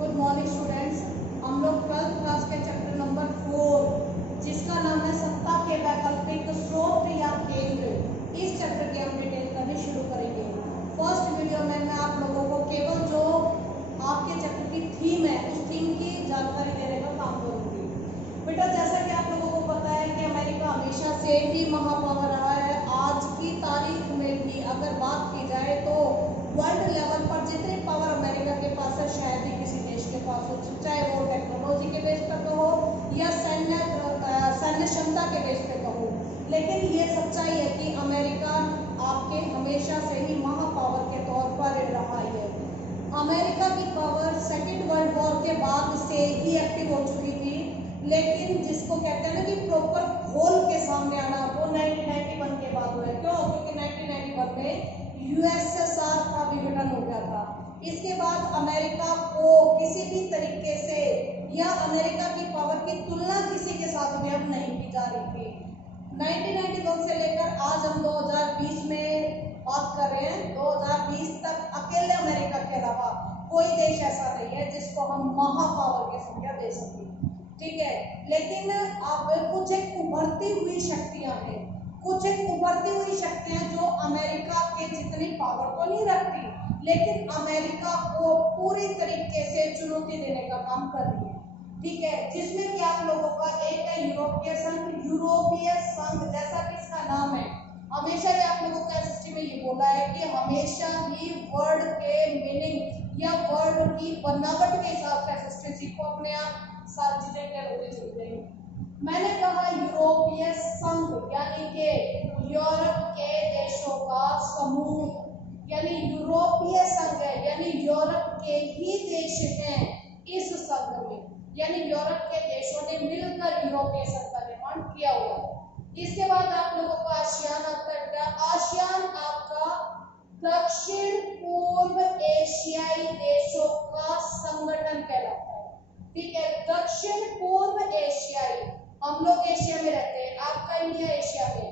Good morning students. हम लोग 12th class के चैप्टर नंबर 4 जिसका नाम है सत्ता के वैकल्पिक स्रोत या केंद्र, इस चैप्टर की हम डिटेल करनी शुरू करेंगे। फर्स्ट वीडियो में मैं आप लोगों को केवल जो आपके चैप्टर की थीम है उस थीम की जानकारी देने का काम करूंगी। बेटा जैसा कि आप लोगों को पता है कि अमेरिका हमेशा से ही महापावर रहा है। आज की तारीख में भी अगर बात की जाए तो वर्ल्ड लेवल पर जितनी पावर अमेरिका के पास है शायद ही किसी देश के पास हो, चाहे वो टेक्नोलॉजी के बेस पर हो या सैन्य क्षमता के बेस पे हो। लेकिन ये सच्चाई है कि अमेरिका आपके हमेशा से ही महापावर के तौर पर रहा है। अमेरिका की पावर सेकेंड वर्ल्ड वॉर के बाद से ही एक्टिव हो चुकी थी, लेकिन जिसको कहते हैं ना कि प्रॉपर खोल के सामने आना वो 1991 के बाद हुआ है। क्यों? क्योंकि 1991 में यूएसएसआर का विघटन हो गया था। इसके बाद अमेरिका को किसी भी तरीके से या अमेरिका की पावर की तुलना किसी के साथ भी अब नहीं की जा रही थी। 1991 से लेकर आज हम 2020 में बात कर रहे हैं। 2020 तक अकेले अमेरिका के अलावा कोई देश ऐसा नहीं है जिसको हम महापावर की संज्ञा दे सकें। ठीक है, लेकिन अब कुछ एक उभरती हुई शक्तियां हैं, कुछ एक उभरती हुई शक्तियां जो अमेरिका के जितनी पावर तो नहीं रखती, लेकिन अमेरिका को पूरी तरीके से चुनौती देने का काम कर रही है। ठीक है, जिसमें कि आप लोगों का एक है यूरोपीय संघ। यूरोपीय संघ जैसा कि इसका नाम है, हमेशा ही आप लोगों का एसएसटी में ये बोला है कि हमेशा ही वर्ड के मीनिंग या वर्ड की बनावट के हिसाब से एसएसटी सीखो, अपने आप सारी चीजें क्लियर होती चली जाएंगी। मैंने कहा यूरोपीय संघ यानी कि यूरोप के देशों का समूह, यानी यूरोपीय संघ है, यानी यूरोप के ही देश हैं इस संघ में, यानी यूरोप के देशों ने मिलकर यूरोपीय संघ का निर्माण किया हुआ है। इसके बाद आप लोगों का आसियान आता है। आसियान आपका दक्षिण पूर्व एशियाई देशों का संगठन कहलाता है। ठीक है, दक्षिण पूर्व एशियाई, हम लोग एशिया में रहते हैं, आपका इंडिया एशिया में।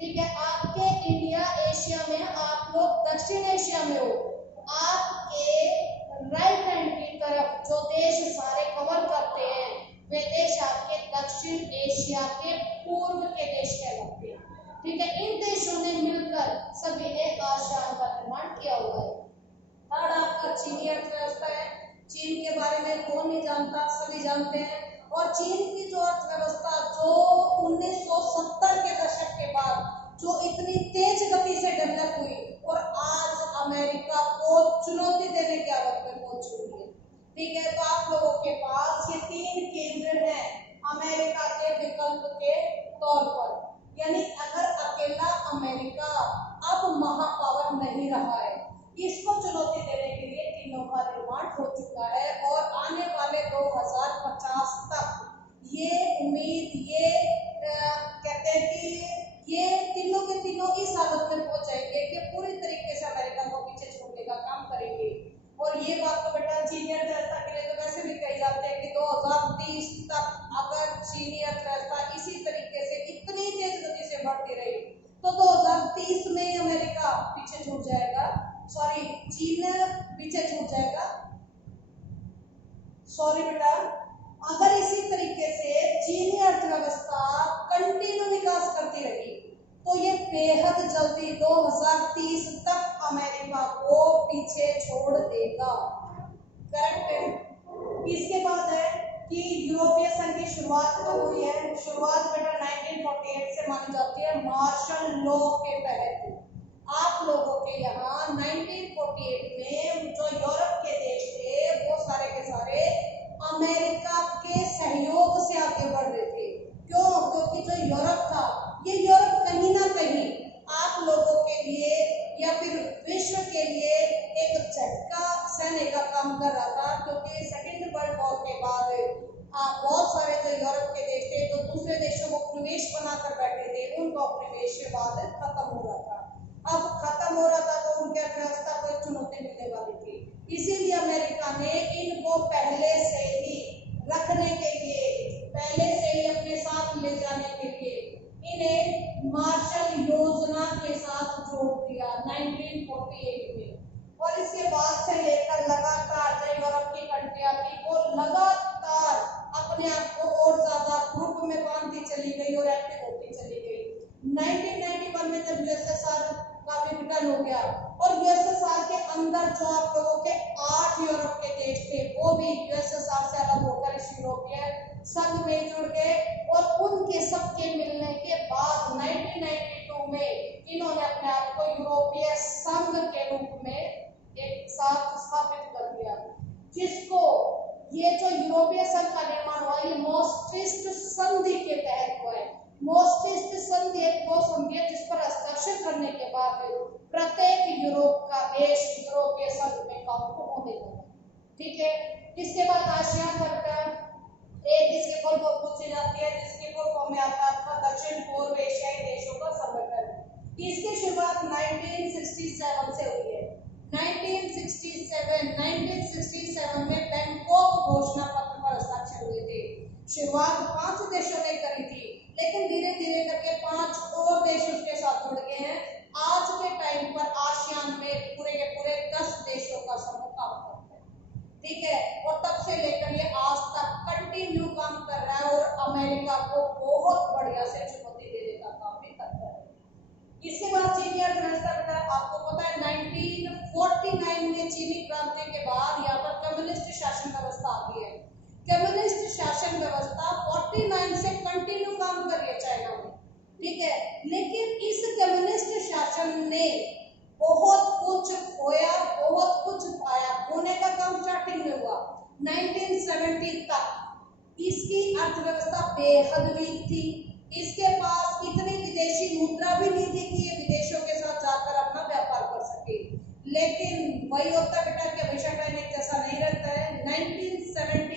ठीक है, आपके इंडिया एशिया में, आप लोग दक्षिण एशिया में हो। आपके राइट हैंड की तरफ जो देश सारे कवर करते हैं वे देश आपके दक्षिण एशिया के पूर्व के देश कहलाते हैं। ठीक है, इन देशों ने मिलकर सभी ने आसियान का निर्माण किया हुआ है। थर्ड आपका चीनी अर्थव्यवस्था है। चीन के बारे में कौन नहीं जानता, सभी जानते हैं। और चीन की जो अर्थव्यवस्था जो 1970 के दशक के बाद जो इतनी तेज गति से डेवलप हुई और आज अमेरिका को चुनौती देने की हालत में पहुंच चुकी है। ठीक है, तो आप लोगों के पास ये तीन केंद्र हैं अमेरिका के विकल्प के तौर पर, यानी अगर अकेला अमेरिका अब महापावर नहीं रहा है, इसको चुनौती देने के लिए तीनों का निर्माण हो चुका है। और आने वाले 2050 तक ये उम्मीद, ये कहते हैं कि ये तीनों के तीनों इस हालत में पहुंच जाएंगे कि पूरी तरीके से अमेरिका को पीछे छोड़ने का काम करेंगे। और ये बात तो बेटा चीनी अर्थव्यवस्था के लिए तो वैसे भी कही जाती है कि 2030 तक अगर चीनी अर्थव्यवस्था इसी तरीके से इतनी तेज गति से बढ़ती रही तो 2030 में अमेरिका पीछे छूट जाएगा, सॉरी चीन पीछे छूट जाएगा। सॉरी बेटा, अगर इसी तरीके से चीनी अर्थव्यवस्था कंटिन्यू विकास करती रही तो ये बेहद जल्दी 2030 तक अमेरिका को पीछे छोड़ देगा। करेक्ट है। इसके बाद है कि यूरोपीय संघ की शुरुआत कब हुई है? शुरुआत बेटा 1948 से मानी जाती है, मार्शल लॉ के तहत। आप लोगों के यहाँ 1948 में जो यूरोप के देश थे वो सारे के सारे अमेरिका के सहयोग से आगे बढ़ रहे थे। क्यों? क्योंकि जो यूरोप था, ये यूरोप कहीं ना कहीं आप लोगों के लिए या फिर विश्व के लिए एक झटका सहने का काम कर रहा था, क्योंकि सेकेंड वर्ल्ड वॉर के बाद बहुत सारे जो यूरोप के देश थे जो दूसरे देशों को उपनिवेश बनाकर बैठे थे, उनका उपनिवेशवाद खत्म हो रहा था। अब खत्म हो रहा था तो उनके अर्थव्यवस्था को एक चुनौती मिलने वाली थी। इसीलिए अमेरिका ने इनको पहले से ही रखने के लिए, पहले से ही अपने साथ ले जाने के लिए इन्हें मार्शल योजना के साथ जोड़ दिया 1948 में। और इसके बाद से लेकर लगातार जो यूरोप की कंट्रियां थी संघ में जुड़ गए और उनके सबके मिलने के बाद 1992 में इन्होंने अपने आप को यूरोपीय संघ के रूप में एक साथ स्थापित कर दिया, जिसको ये जो यूरोपीय संघ का निर्माण हुआ ये मोस्ट्रिस्ट संधि के तहत हुआ है। मोस्ट्रिस्ट संधि एक वो संधि है जिस पर हस्ताक्षर करने के बाद प्रत्येक यूरोप का देश यूरोपीय संघ में काम को होने लगा। ठीक है, इसके बाद आसियान सरकार एक जिसके पूर्व पूछी जाती है, जिसके पूर्व में आता था दक्षिण पूर्व एशियाई देशों का संगठन। इसकी शुरुआत 1967 से हुई है। 1967 में बैंकॉक घोषणा पत्र पर हस्ताक्षर हुए थे। शुरुआत 5 देशों ने करी थी, लेकिन धीरे धीरे करके 5 और देश उसके साथ जुड़ गए हैं। आज के टाइम पर आसियान में पूरे के पूरे 10 देशों का समूह काम करता है। ठीक है, और तब से लेकर ये आज तक कंटिन्यू काम कर रहा है और अमेरिका को बहुत बढ़िया से चुनौती देने का काम भी करता है। इसके बाद चीनी अर्थव्यवस्था बेटा आपको पता है 1949 में चीनी क्रांति के बाद यहाँ पर कम्युनिस्ट शासन व्यवस्था आ गई है। कम्युनिस्ट शासन व्यवस्था 49 से कंटिन्यू काम कर रही है चाइना में। ठीक है, लेकिन इस कम्युनिस्ट शासन ने बहुत कुछ खोया, बहुत कुछ पाया। खोने का काम स्टार्टिंग में हुआ 1970 तक इसकी अर्थव्यवस्था बेहद वीक थी। इसके पास इतनी विदेशी मुद्रा भी नहीं थी कि ये विदेशों के साथ जाकर अपना व्यापार कर सके। लेकिन वही होता बेटा कि हमेशा टाइम एक जैसा नहीं रहता है। 1970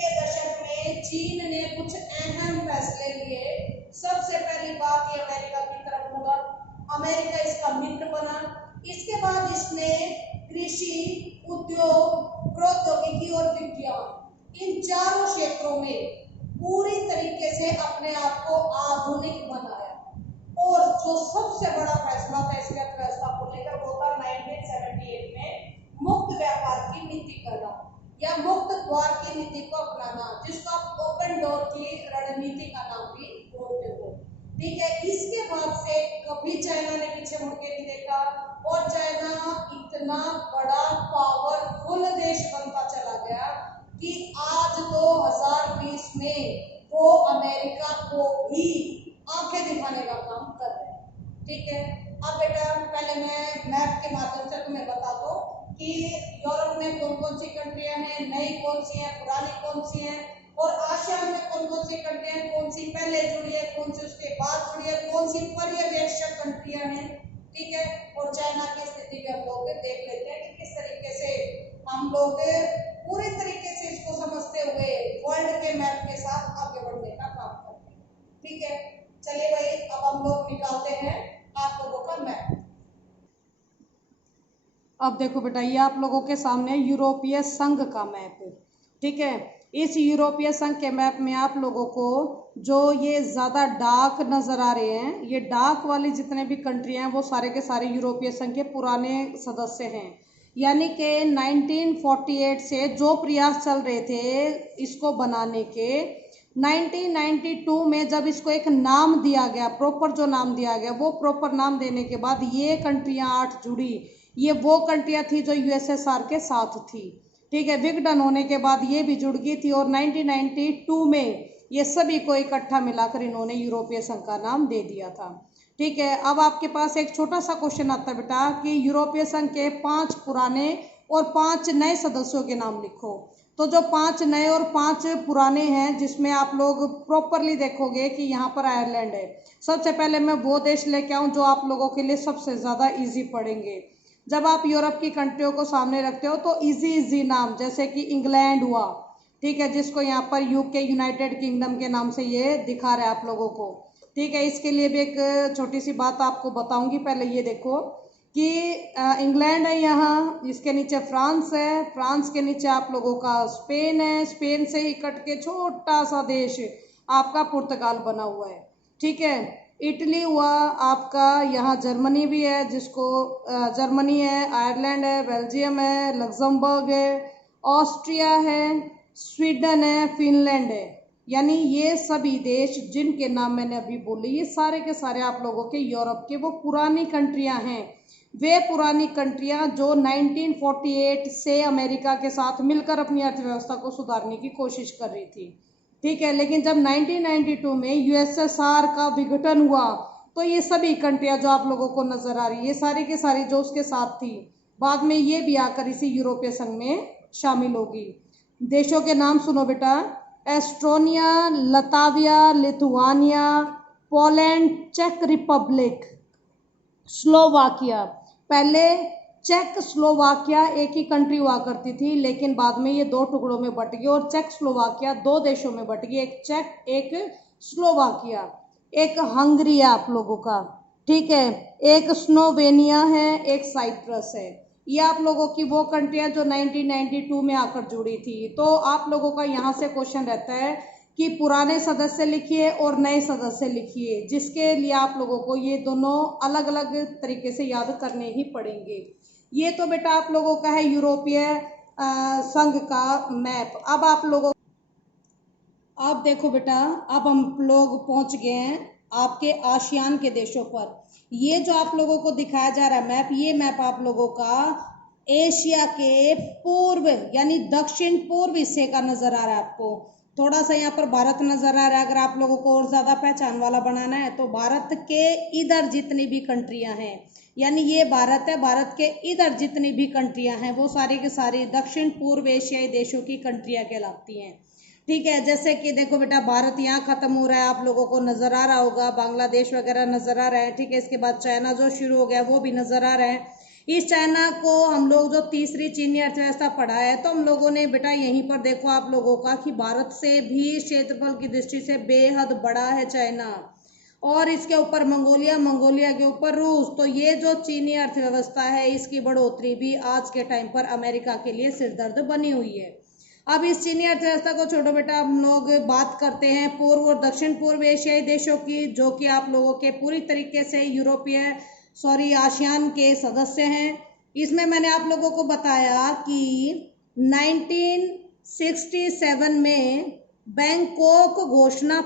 के दशक में चीन ने कुछ अहम फैसले लिए। सबसे पहली बात ये अमेरिका की तरफ मुड़ा, अमेरिका इसका मित्र बना। इसके बाद इसने कृषि, उद्योग, प्रौद्योगिकी और विज्ञान इन चारों क्षेत्रों में पूरी तरीके से अपने आप को आधुनिक बनाया। और जो सबसे बड़ा फैसला था इसके अर्थव्यवस्था को लेकर वो था 1978 में मुक्त व्यापार की नीति करना या मुक्त द्वार की नीति को अपनाना, जिसको आप ओपन डोर की रणनीति का नाम भी बोलते हो। ठीक है, इसके बाद से कभी चाइना ने पीछे मुड़ के नहीं देखा और चाइना इतना बड़ा पावरफुल देश बनता चला गया कि आज 2020 में वो अमेरिका को भी आंखें दिखाने का काम कर रहे हैं। ठीक है, अब बेटा पहले मैं मैप के माध्यम से तुम्हें बता दूं कि यूरोप में कौन कौन सी कंट्रियां हैं, नई कौन सी हैं, पुरानी कौन सी हैं, और आसियान में कौन कौन सी कंट्रियां हैं, कौन सी पहले जुड़ी है, कौन सी उसके बाद जुड़ी है, कौन सी पर्यवेक्षक कंट्रियां हैं। ठीक है, और चाइना की स्थिति भी हम लोग देख लेते हैं कि किस तरीके से हम लोग पूरे तरीके से इसको समझते हुए वर्ल्ड के मैप के साथ आगे बढ़ने का काम करते हैं। ठीक है, चलिए भाई अब हम लोग निकालते हैं आप लोगों का मैप। अब देखो बेटा ये आप लोगों के सामने यूरोपीय संघ का मैप है। ठीक है, इस यूरोपीय संघ के मैप में आप लोगों को जो ये ज़्यादा डार्क नज़र आ रहे हैं, ये डार्क वाली जितने भी कंट्री हैं वो सारे के सारे यूरोपीय संघ के पुराने सदस्य हैं। यानी कि 1948 से जो प्रयास चल रहे थे इसको बनाने के, 1992 में जब इसको एक नाम दिया गया, प्रॉपर जो नाम दिया गया, वो प्रॉपर नाम देने के बाद ये कंट्रियां 8 जुड़ी। ये वो कंट्रियां थी जो यूएसएसआर के साथ थी। ठीक है, विघटन होने के बाद ये भी जुड़ गई थी और 1992 में ये सभी को इकट्ठा मिलाकर इन्होंने यूरोपीय संघ का नाम दे दिया था। ठीक है, अब आपके पास एक छोटा सा क्वेश्चन आता है बेटा कि यूरोपीय संघ के 5 पुराने और 5 नए सदस्यों के नाम लिखो। तो जो 5 नए और 5 पुराने हैं, जिसमें आप लोग प्रॉपरली देखोगे कि यहाँ पर आयरलैंड है। सबसे पहले मैं वो देश लेके आऊँ जो आप लोगों के लिए सबसे ज़्यादा ईजी पड़ेंगे। जब आप यूरोप की कंट्रियों को सामने रखते हो तो इजी नाम, जैसे कि इंग्लैंड हुआ, ठीक है, जिसको यहाँ पर यूके यूनाइटेड किंगडम के नाम से ये दिखा रहा है आप लोगों को। ठीक है, इसके लिए भी एक छोटी सी बात आपको बताऊंगी। पहले ये देखो कि इंग्लैंड है यहाँ, इसके नीचे फ्रांस है, फ्रांस के नीचे आप लोगों का स्पेन है, स्पेन से ही कट के छोटा सा देश आपका पुर्तगाल बना हुआ है। ठीक है, इटली हुआ आपका, यहाँ जर्मनी भी है, जिसको जर्मनी है, आयरलैंड है, बेल्जियम है, लग्जमबर्ग है, ऑस्ट्रिया है, स्वीडन है, फिनलैंड है। यानी ये सभी देश जिनके नाम मैंने अभी बोले, ये सारे के सारे आप लोगों के यूरोप के वो पुरानी कंट्रियां हैं वे पुरानी कंट्रियां जो 1948 से अमेरिका के साथ मिलकर अपनी अर्थव्यवस्था को सुधारने की कोशिश कर रही थी। ठीक है, लेकिन जब 1992 में यूएसएसआर का विघटन हुआ तो ये सभी कंट्रियां जो आप लोगों को नजर आ रही है, ये सारी की सारी जो उसके साथ थी, बाद में ये भी आकर इसी यूरोपीय संघ में शामिल होगी। देशों के नाम सुनो बेटा, एस्टोनिया, लताविया, लिथुआनिया, पोलैंड, चेक रिपब्लिक, स्लोवाकिया। पहले चेक स्लोवाकिया एक ही कंट्री हुआ करती थी, लेकिन बाद में ये दो टुकड़ों में बट गई और चेक स्लोवाकिया दो देशों में बट गई, एक चेक एक स्लोवाकिया। एक हंगरी है आप लोगों का, ठीक है, एक स्लोवेनिया है, एक साइप्रस है। ये आप लोगों की वो कंट्रियां जो 1992 में आकर जुड़ी थी। तो आप लोगों का यहाँ से क्वेश्चन रहता है कि पुराने सदस्य लिखिए और नए सदस्य लिखिए, जिसके लिए आप लोगों को ये दोनों अलग अलग तरीके से याद करने ही पड़ेंगे। ये तो बेटा आप लोगों का है यूरोपीय संघ का मैप। अब देखो बेटा, अब हम लोग पहुंच गए हैं आपके आसियान के देशों पर। ये जो आप लोगों को दिखाया जा रहा है मैप, ये मैप आप लोगों का एशिया के पूर्व यानी दक्षिण पूर्व हिस्से का नजर आ रहा है आपको। थोड़ा सा यहाँ पर भारत नजर आ रहा है। अगर आप लोगों को और ज्यादा पहचान वाला बनाना है तो भारत के इधर जितनी भी कंट्रियां हैं, यानी ये भारत है, भारत के इधर जितनी भी कंट्रियां हैं वो सारी की सारी दक्षिण पूर्व एशियाई देशों की कंट्रियां कहलाती हैं। ठीक है, जैसे कि देखो बेटा, भारत यहाँ खत्म हो रहा है, आप लोगों को नजर आ रहा होगा, बांग्लादेश वगैरह नजर आ रहा है। ठीक है, इसके बाद चाइना जो शुरू हो गया वो भी नजर आ रहा है। इस चाइना को हम लोग जो तीसरी चीनी अर्थव्यवस्था पढ़ा है, तो हम लोगों ने बेटा यहीं पर देखो आप लोगों का कि भारत से भी क्षेत्रफल की दृष्टि से बेहद बड़ा है चाइना, और इसके ऊपर मंगोलिया, मंगोलिया के ऊपर रूस। तो ये जो चीनी अर्थव्यवस्था है, इसकी बढ़ोतरी भी आज के टाइम पर अमेरिका के लिए सिरदर्द बनी हुई है। अब इस चीनी अर्थव्यवस्था को छोड़ो बेटा, हम लोग बात करते हैं पूर्व और दक्षिण पूर्व एशियाई देशों की, जो कि आप लोगों के पूरी तरीके से आसियान के सदस्य हैं। इसमें मैंने आप लोगों को बताया कि 1967 में बैंकॉक घोषणा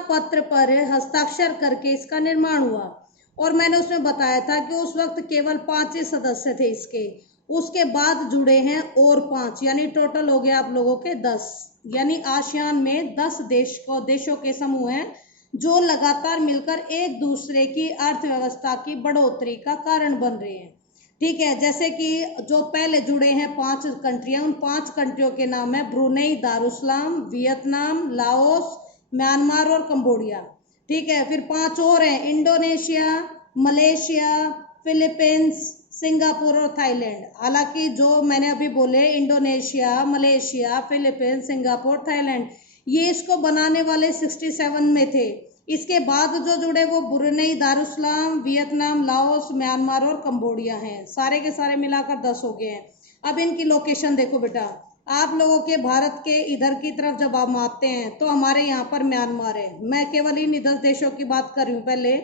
पत्र पर हस्ताक्षर करके इसका निर्माण हुआ, और मैंने उसमें बताया था कि उस वक्त केवल 5 ही सदस्य थे इसके। उसके बाद जुड़े हैं और 5, यानी टोटल हो गया आप लोगों के 10। यानी आसियान में 10 देशों के समूह हैं जो लगातार मिलकर एक दूसरे की अर्थव्यवस्था की बढ़ोतरी का कारण बन रहे हैं। ठीक है, जैसे कि जो पहले जुड़े हैं 5 कंट्रियां, उन 5 कंट्रियों के नाम है Brunei, Darussalam, Vietnam, Laos, Myanmar और कंबोडिया। ठीक है, फिर 5 और हैं, इंडोनेशिया, मलेशिया, फिलीपींस, सिंगापुर और थाईलैंड। हालांकि जो मैंने अभी बोले Indonesia, Malaysia, Philippines, Singapore, Thailand, ये इसको बनाने वाले 67 में थे। इसके बाद जो जुड़े वो Brunei, Darussalam, Vietnam, Laos, Myanmar और कंबोडिया हैं। सारे के सारे मिलाकर 10 हो गए हैं। अब इनकी लोकेशन देखो बेटा, आप लोगों के भारत के इधर की तरफ जब आप आते हैं तो हमारे यहाँ पर म्यांमार है। मैं केवल इन 10 देशों की बात कर रही हूँ। पहले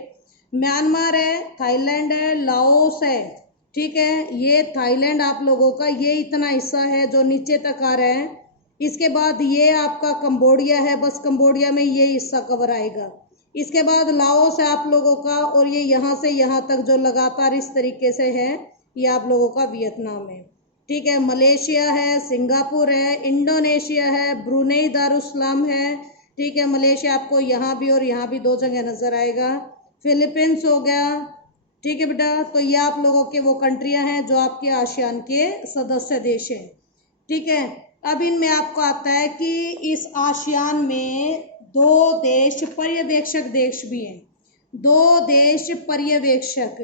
म्यांमार है, थाईलैंड है, लाओस है। ठीक है, ये थाईलैंड आप लोगों का ये इतना हिस्सा है जो नीचे तक आ रहा है। इसके बाद ये आपका कंबोडिया है, बस कंबोडिया में ये हिस्सा कवर आएगा। इसके बाद लाओस है आप लोगों का, और ये यहाँ से यहाँ तक जो लगातार इस तरीके से है, ये आप लोगों का वियतनाम है। ठीक है, मलेशिया है, सिंगापुर है, इंडोनेशिया है, ब्रुनेई दारुसलाम है। ठीक है, मलेशिया आपको यहाँ भी और यहाँ भी 2 जगह नजर आएगा। फिलीपींस हो गया। ठीक है बेटा, तो ये आप लोगों के वो कंट्रियां हैं जो आपके आसियान के सदस्य देश हैं। ठीक है, अब इनमें आपको आता है कि इस आसियान में 2 देश पर्यवेक्षक देश भी हैं। 2 देश पर्यवेक्षक,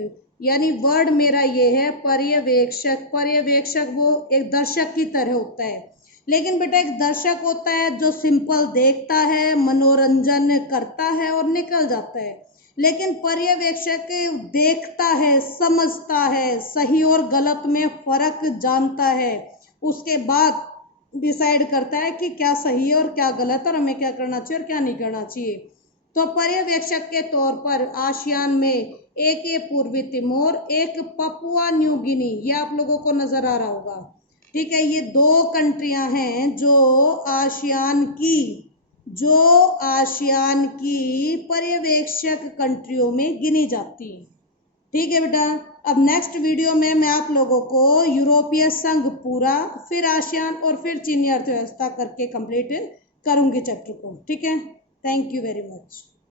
यानी वर्ड मेरा ये है पर्यवेक्षक। पर्यवेक्षक वो एक दर्शक की तरह होता है, लेकिन बेटा एक दर्शक होता है जो सिंपल देखता है, मनोरंजन करता है और निकल जाता है। लेकिन पर्यवेक्षक देखता है, समझता है, सही और गलत में फर्क जानता है, उसके बाद डिसाइड करता है कि क्या सही है और क्या गलत है और हमें क्या करना चाहिए और क्या नहीं करना चाहिए। तो पर्यवेक्षक के तौर पर आसियान में एक ये पूर्वी तिमोर, एक पपुआ न्यू गिनी, ये आप लोगों को नजर आ रहा होगा। ठीक है, ये 2 कंट्रियां हैं जो आसियान की जो आसियान की पर्यवेक्षक कंट्रियों में गिनी जाती है। ठीक है बेटा, अब नेक्स्ट वीडियो में मैं आप लोगों को यूरोपीय संघ पूरा, फिर आसियान और फिर चीनी अर्थव्यवस्था करके कंप्लीट करूंगी चैप्टर को। ठीक है, थैंक यू वेरी मच।